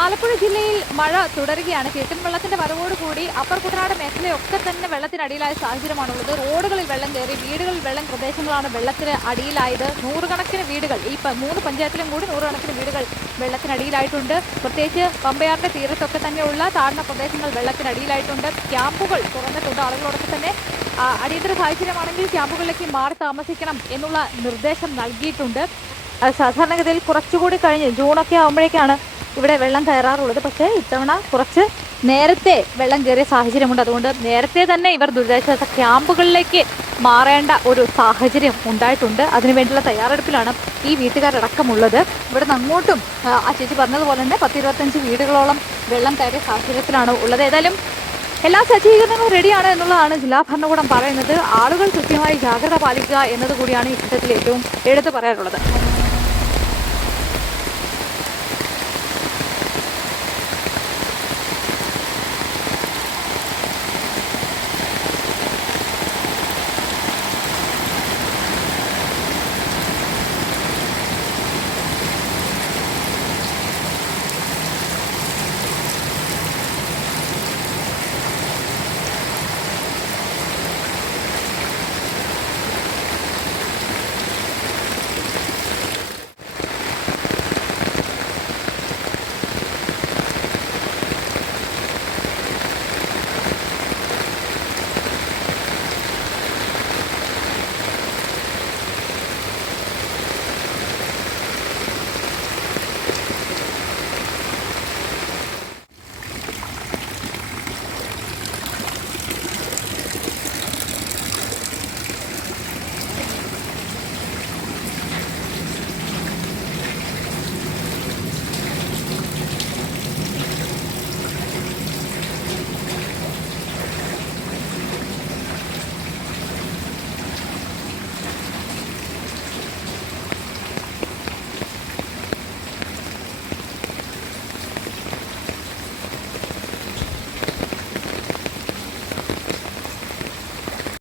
ആലപ്പുഴ ജില്ലയിൽ മഴ തുടരുകയാണ്. കിഴക്കൻ വെള്ളത്തിന്റെ വരവോടുകൂടി അപ്പർ കുട്ടനാട് മേഖലയൊക്കെ തന്നെ വെള്ളത്തിനടിയിലായ സാഹചര്യമാണുള്ളത്. റോഡുകളിൽ വെള്ളം കയറി, വീടുകളിൽ വെള്ളം, പ്രദേശങ്ങളാണ് വെള്ളത്തിന് അടിയിലായത്. നൂറുകണക്കിന് വീടുകൾ, ഈ 3 പഞ്ചായത്തിലും കൂടി നൂറുകണക്കിന് വീടുകൾ വെള്ളത്തിനടിയിലായിട്ടുണ്ട്. പ്രത്യേകിച്ച് പമ്പയാറിന്റെ തീരത്തൊക്കെ തന്നെയുള്ള താഴ്ന്ന പ്രദേശങ്ങൾ വെള്ളത്തിനടിയിലായിട്ടുണ്ട്. ക്യാമ്പുകൾ തുറന്നിട്ടുണ്ട്. ആളുകളോടൊക്കെ തന്നെ അടിയന്തര സാഹചര്യമാണെങ്കിൽ ക്യാമ്പുകളിലേക്ക് മാറി താമസിക്കണം എന്നുള്ള നിർദ്ദേശം നൽകിയിട്ടുണ്ട്. സാധാരണഗതിയിൽ കുറച്ചുകൂടി കഴിഞ്ഞ് ജൂണൊക്കെ ആകുമ്പോഴേക്കാണ് ഇവിടെ വെള്ളം കയറാറുള്ളത്. പക്ഷേ ഇത്തവണ കുറച്ച് നേരത്തെ വെള്ളം കയറിയ സാഹചര്യമുണ്ട്. അതുകൊണ്ട് നേരത്തെ തന്നെ ഇവർ ദുരിതാശ്വാസ ക്യാമ്പുകളിലേക്ക് മാറേണ്ട ഒരു സാഹചര്യം ഉണ്ടായിട്ടുണ്ട്. അതിനുവേണ്ടിയുള്ള തയ്യാറെടുപ്പിലാണ് ഈ വീട്ടുകാരടക്കമുള്ളത്. ഇവിടെ നിന്ന് അങ്ങോട്ടും ആ ചേച്ചി പറഞ്ഞതുപോലെ തന്നെ 10-25 വീടുകളോളം വെള്ളം കയറിയ സാഹചര്യത്തിലാണ് ഉള്ളത്. ഏതായാലും എല്ലാ സജ്ജീകരണങ്ങളും റെഡിയാണ് എന്നുള്ളതാണ് ജില്ലാ ഭരണകൂടം പറയുന്നത്. ആളുകൾ കൃത്യമായി ജാഗ്രത പാലിക്കുക എന്നതുകൂടിയാണ് ഈ ഘട്ടത്തിൽ ഏറ്റവും എടുത്തു പറയാനുള്ളത്.